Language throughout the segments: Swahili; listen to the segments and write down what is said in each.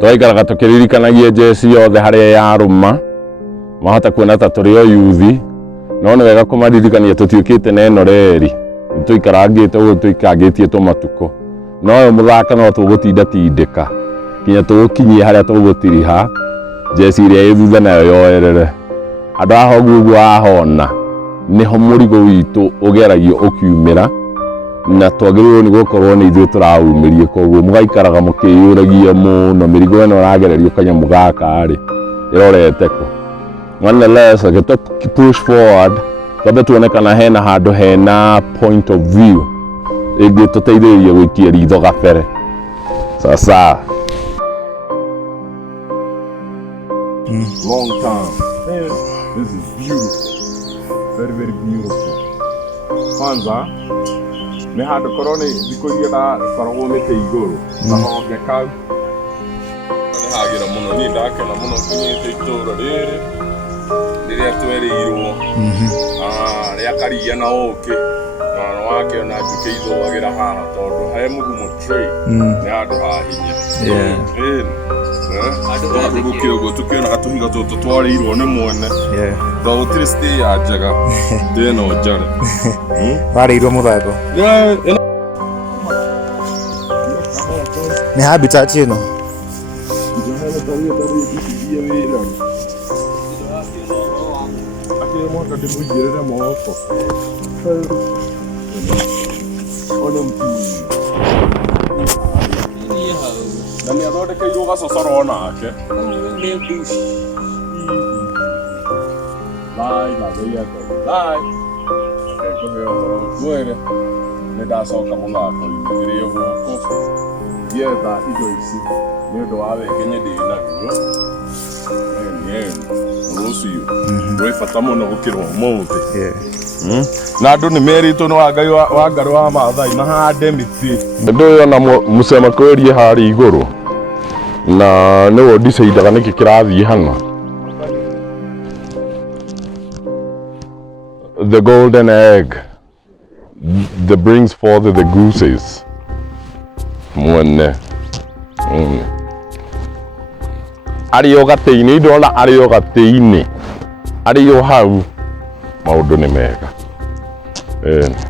twaikaraga tukiririkanagia jesi yothe haria yaruma mahota kuona ta turi o yuthi no nĩ wega kũmaririkania tũtiũkĩte na ĩno reri tũikarangĩte ũguo tũikangitie tũmatuko no ũyũ mũthako no tũgũtinda tindĩka kinya tũgũkinyia harĩa tũgũtiriha jesi ĩrĩa ĩ thutha nayo yoerere andũ a Hogu ũguo ahona nĩho mũrigo witũ ũgeragio ũkiumĩra na twagĩrĩirwo nĩ gũkorwo nĩ ithuĩ tũraumĩrie koguo mũgaikaraga mũkĩyũragia mũno mĩrigo ĩno ĩragererio kanyamũ gaka rĩ ĩrorete kũ nonetheless gĩtũ push forward twambe tuone kana hena handũ hena point of view ĩngĩtũteithĩrĩria gũikia ritho gabere sasa long time. This is beautiful. Very, very beautiful. Kwanza, nĩ handũ korwo nĩ thikũ iria ndakoragwo mĩtĩ igũrũ na honge kau nĩ hagĩra mũno niĩ ndakena mũno nginyĩte itũũra rĩrĩ rĩrĩa twerĩirwo rĩa karia na ũkĩ na wakĩona njũkĩ ithũagĩra haha tondũ he mũgumo tree nĩ handũ ha hinya twarũrũkio ũguo tũkĩonaga tũhiga tũtũ twarĩirwo nĩ mwene tondũ gũtirĩ stay njega ndĩno njare warĩirwo mũthako nĩ habitat ĩno na nĩ athondekeirwo gacocoro nake kũheo mwĩrĩ nĩ ndacoka mũthako-inĩ ndĩrĩ gũkũ ngĩetha indo ici nĩ ũndũ wa wengenya ndĩnaguo rũciũ rwĩ bata mũno gũkĩra ũmũthĩ na andũ nĩ merĩtwo nĩ Wangai wa Ngarũ wa Maathai mahande mĩtĩ ũndũ ũyũ ona mũcema kwĩrie harĩa igũrũ na nĩwe ndicidaga nĩkĩ kĩrathiĩ hana the golden egg that brings forth the gooses mwene arĩ o gatĩ-inĩ ndona arĩ o gatĩ-inĩ arĩ o hau maũndũ nĩ mega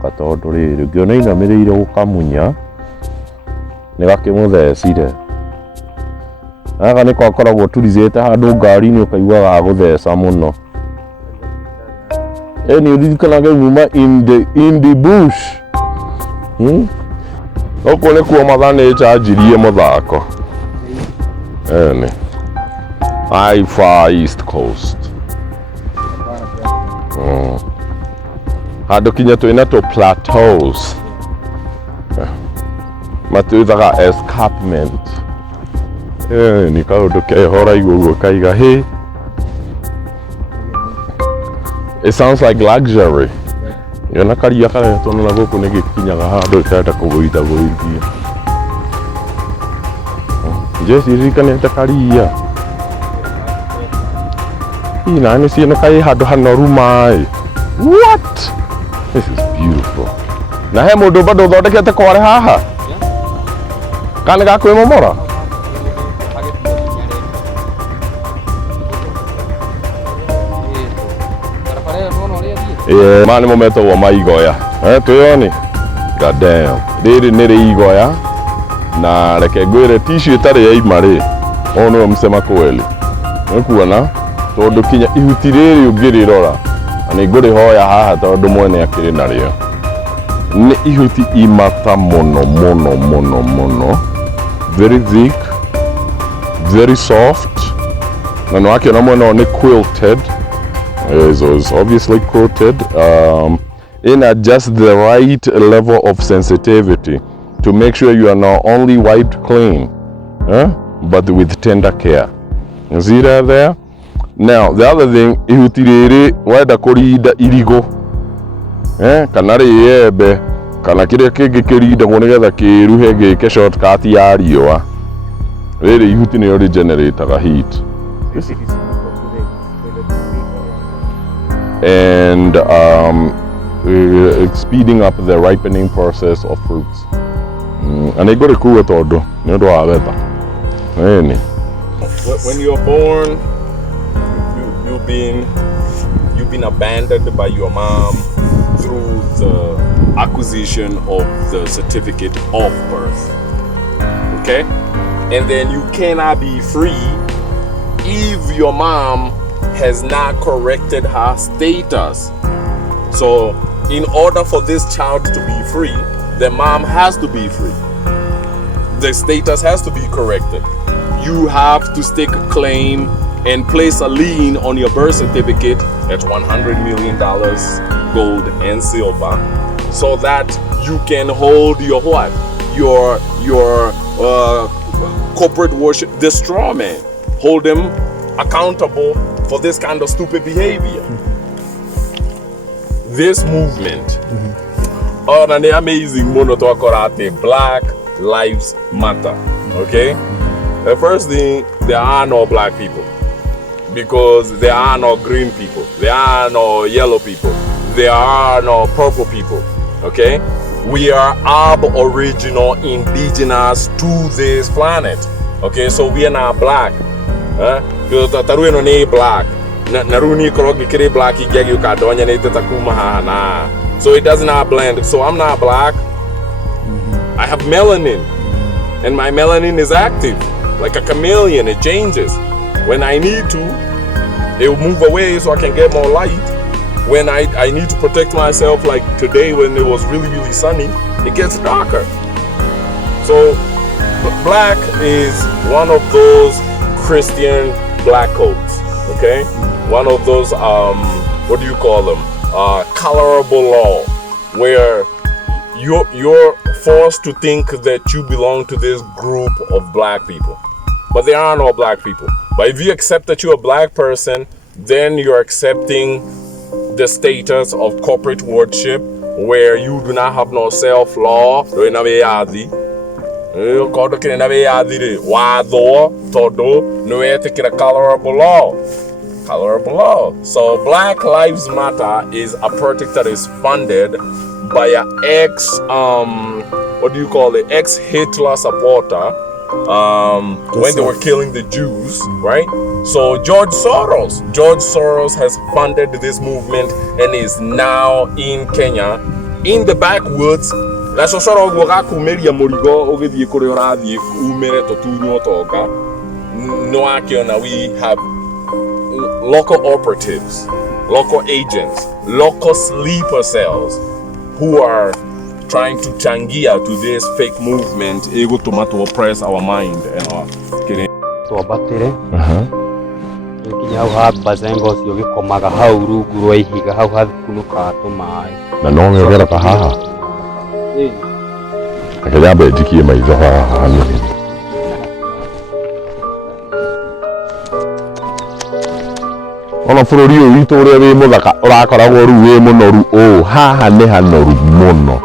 gatondũ rĩrĩ ngĩona inamĩrĩire gũkamunya nĩ gakĩmũthecire gaka nĩko akoragwo turicĩte handũ ngari-inĩ ũkaigua gagũtheca mũno nĩ ũririkanage nyuma in the bush gũkũ nĩkuo mathaa nĩ njanjirie mũthako Far East Coast handũ kinya twĩna tũ plateaus matwĩthaga escarpment nĩ kaũndũ keho ũraigua ũguo kaiga hey it sounds like luxury yona karia karetwo na gũkũ nĩ gĩkinyaga handũ ĩtarenda kũgũithagũithia jesi ririkanĩte karia ina nĩ cioneka ĩ handũ hanoru maĩ what this is beautiful na he mũndũ bado ũthondekete kware haha kana gakwĩmomora ma nĩ mometagwo maigoya twĩyoni goddamn rĩrĩ nĩ rĩ igoya na reke ngwĩre tissue ĩtarĩ yaima rĩ ũũ nĩwe mũcema kweli nĩkuona tondũ kinya ihuti rĩrĩ ũngĩrĩrora na nĩ ngũrĩhoya haha tondũ mwene akĩrĩ narĩo nĩ ihuti imata mũno mũno mũno mũno very thick very soft na nĩ wakĩona mwena ũyũ nĩ quilted so it's obviously quilted in at just the right level of sensitivity to make sure you are not only wiped clean but with tender care. You see that there? Now the other thing ihuti rĩrĩ wenda kũrinda irigo kana rĩembe kana kĩrĩa kĩngĩ kĩrindagwo nĩgetha kĩruhe gĩke shortcut ya riũa rĩrĩ ihuti nĩyo rĩgenerateaga heat and speeding up the ripening process of fruits. And I got a cool tondũ nĩ ũndũ wa weather. When you're born, you've been abandoned by your mom through the acquisition of the certificate of birth. Okay? And then you cannot be free if your mom has not corrected her status. So, in order for this child to be free, the mom has to be free. The status has to be corrected. You have to stake a claim and place a lien on your birth certificate at $100 million gold and silver, so that you can hold your what? Your corporate worship, the straw man. Hold them accountable for this kind of stupid behavior. This movement, and the amazing monotokorate, Black Lives Matter. Okay? The first thing, there are no black people, because there are no green people, there are no yellow people, there are no purple people. Okay? We are aboriginal, indigenous to this planet. Okay, so we are not black. Because tarueno ne black. Naruni korogi kere black igegi ukadonya ne tatakuma na. So it does not blend. So I'm not black. I have melanin, and my melanin is active, like a chameleon. It changes. When I need to, it will move away so I can get more light. When I need to protect myself, like today when it was really, really sunny, it gets darker. So black is one of those Christian black codes, okay? One of those, what do you call them? Colorable law, where you're forced to think that you belong to this group of black people. But there are no black people. But if you accept that you're a black person, then you're accepting the status of corporate worship, where you do not have no self-law. Colorable law. So Black Lives Matter is a project that is funded by an ex-Hitler supporter when they were killing the Jews, right? So George Soros has funded this movement and is now in Kenya, in the backwoods. We have local operatives, local agents, local sleeper cells who are trying to changia to this fake movement, able to oppress our mind and our ona bururi uyu witu uria wi muthaka urakoragwo ru wi munoru o haha ni hanoru muno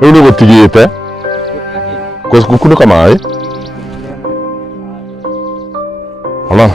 ni gutigite kunuka mai ona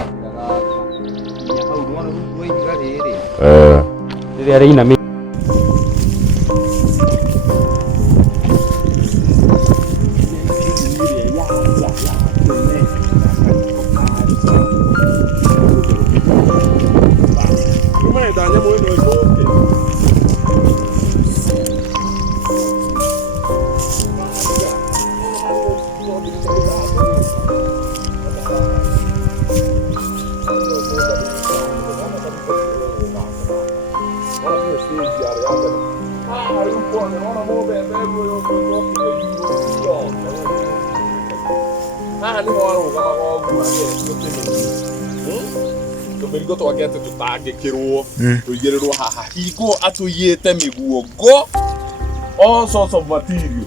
all sorts of material.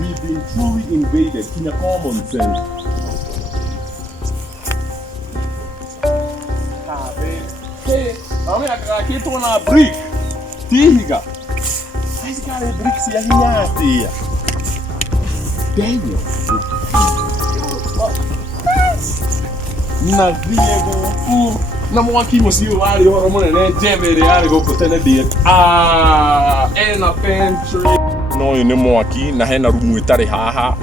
We've been truly invaded. Common sense. Hey, I mean, I can't on a brick. Tihiga. Esse cara é bricks e a rinhaste. Damn. Na Diego. Na mo aqui você o ali ora mo né deve de ali go kotene dia. É na pantry. No ine mo aqui na hena rumu itari haha.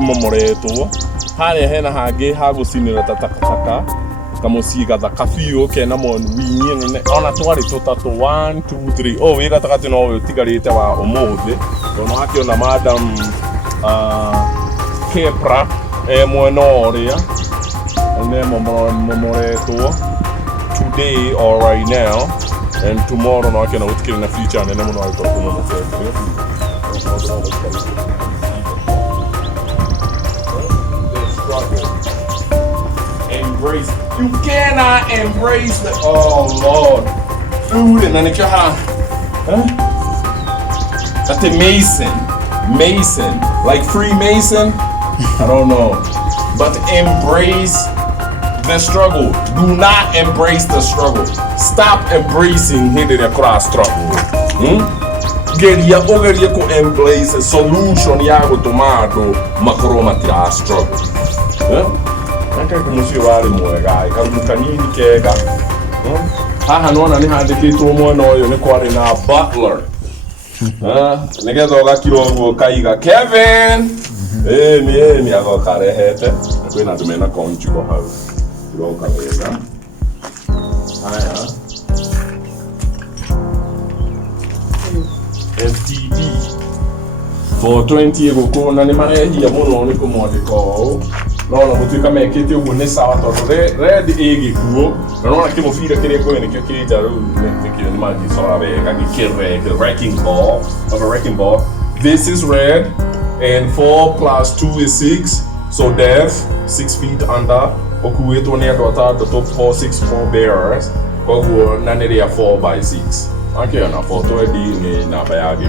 Mo moreto. Hane hena hage hago sinira tatakataka. Kamusiga da kafio ke na mo wingi ne ona twari totato 1 2 3 oh ega takati no tigarite wa omode ono akio na madam Kepra moenoria ene momoreto today or right now and tomorrow no akio na utkiri na future ene mo no aito ko mo embrace. You cannot embrace the Lord. Food and then it huh? That's a Mason. Like Freemason? I don't know. But embrace the struggle. Do not embrace the struggle. Stop embracing hitting across struggle. Geria ko embrace a solution yago tomato makroma tira struggle. Anche come si va a muovere, un canino che è non è neanche che tu muovi noi ne cuore na butler. Ne che doga kilo caiga Kevin. Mi hago carete. Poi na domena conjugo ha. Kilo careta. FTP. For 20 euro con na ne mare hi amono ne comode ko. No, but come che ti vuole sabato red egi kuo. Non è che mo fira che ne che già che ma di sola vega che wrecking ball of a wrecking ball. This is red and 4 plus 2 is 6. So depth 6 feet under. Okueto ne dota the top 4 bearers. Go nane dia 4 by 6. Anche una foto è di na bayagi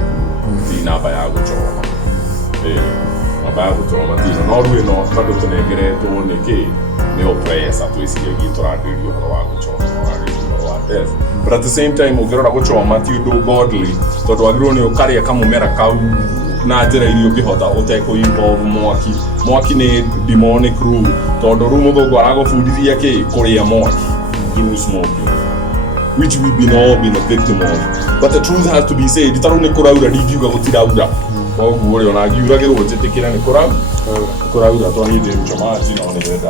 di na bayago choma. Bago to matino no lui no ma do ne greto ne che ne ho presa tu isi che tornare io lo hago ciò but at the same time o gero go ma ti do godly to do agro ne o kare kama mera ka na jera io ki hota o te ko involve mo aki ne demonic rule to do rumo go hago food dia che korea mo through smoking which we've been a victim of but the truth has to be said ditaro ne koraura di giuga go tiraura o vuole una giura che roce te chiede ancora da toni di chiamati non ne vede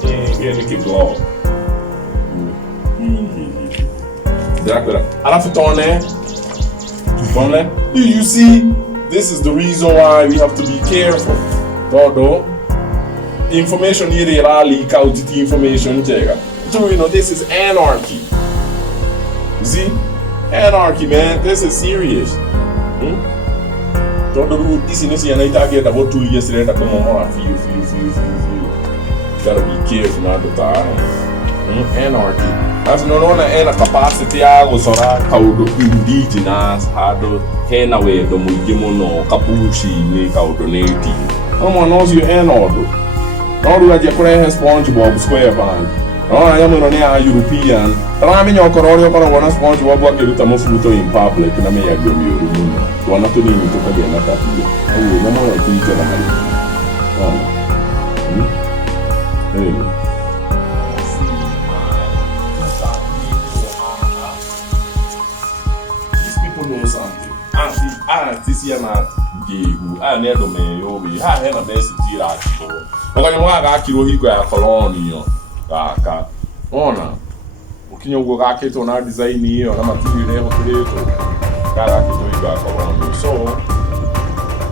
e viene che glow Dracula alla fotone you see this is the reason why we have to be careful todo information here rally out the information chega so you know this is anarchy you see anarchy, man. This is serious. Don't do this in this year. I talked about 2 years later. Come on, feel. Gotta be careful not to die. Anarchy. As no one ena capacity ago sora kaudo indigenous hado hena we do mujimo no kapushi ni kaudo neti. Come on, knows you anardo. Não do adia kore SpongeBob SquarePants. Oh, io non è European. Però mi ho corrono con una SpongeBob che lutamo fruto in public, na me agio mio rumo. Buona tu mi tocca bene la tapia. Oh, ma non ti dico la These people know something. This year na gigu. Ne do me yo bi. He na best tira ko. Ogani mo ga kiro higo ya colonio. Kaka ona ukinyo go gaketo na design hiyo na material ne hotereto kaka kitu iba kwa so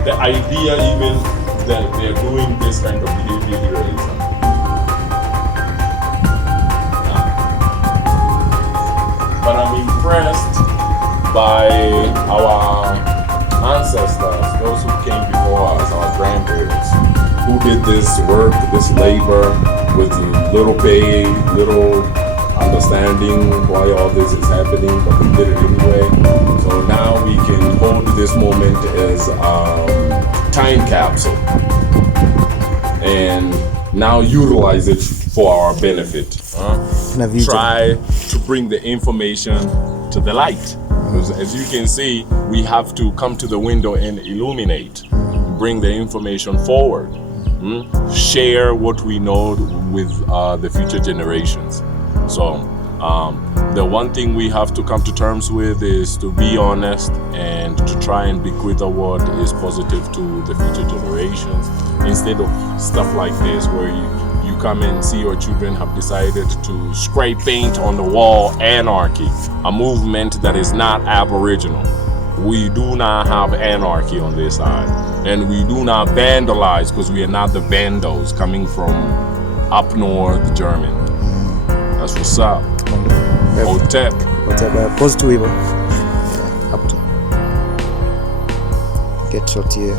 the idea even that they're doing this kind of behavior here is but I'm impressed by our ancestors, those who came before us, our grandparents, who did this work, this labor with little pay, little understanding why all this is happening, but we did it anyway. So now we can hold this moment as a time capsule and now utilize it for our benefit. Try to bring the information to the light. Because as you can see, we have to come to the window and illuminate, bring the information forward, share what we know with the future generations. So the one thing we have to come to terms with is to be honest and to try and bequeath what is positive to the future generations, instead of stuff like this where you come and see your children have decided to spray paint on the wall anarchy, a movement that is not aboriginal. We do not have anarchy on this side, and we do not vandalize because we are not the vandals coming from up north German. That's what's up. Hotep. Pose tu hivyo. Hapo tu. Get shot here.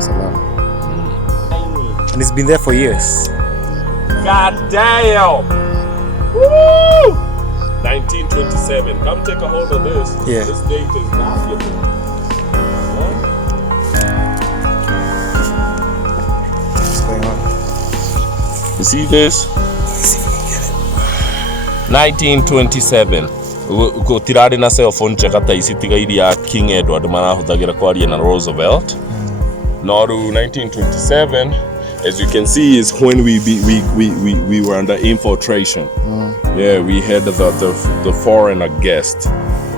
Salama. And it's been there for years. God damn! Woo! 1927. Come take a hold of this. Yeah. This date is not yet. What's going on? You see this? 1927. Gutirari na cell phone njega ta ici tiga iria King Edward marahuthagira kwaria na Roosevelt. No, 1927, as you can see, is when we were under infiltration. Yeah, we had the foreigner guest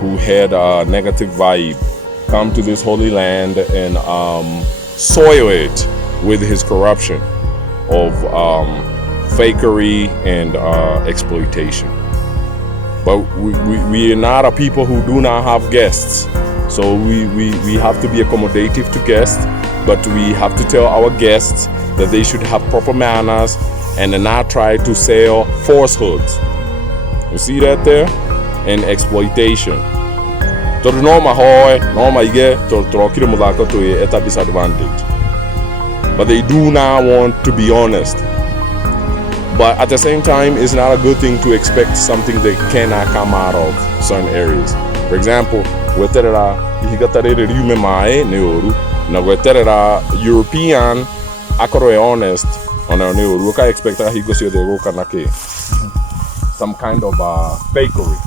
who had a negative vibe come to this holy land and soil it with his corruption of fakery and exploitation. But we are not a people who do not have guests. So we have to be accommodative to guests, but we have to tell our guests that they should have proper manners and not try to sell falsehoods. You see that there? And exploitation. Tondũ no mahoe, no maige, tũrokire mũthako tũĩ at a disadvantage. But they do not want to be honest. But at the same time, it's not a good thing to expect something that cannot come out of certain areas. For example, weterera ihigatarire riume mae ni oru, na weterera European akorwe honest ona ni oru, ka expect hingo ciothe guka na ki some kind of fakery.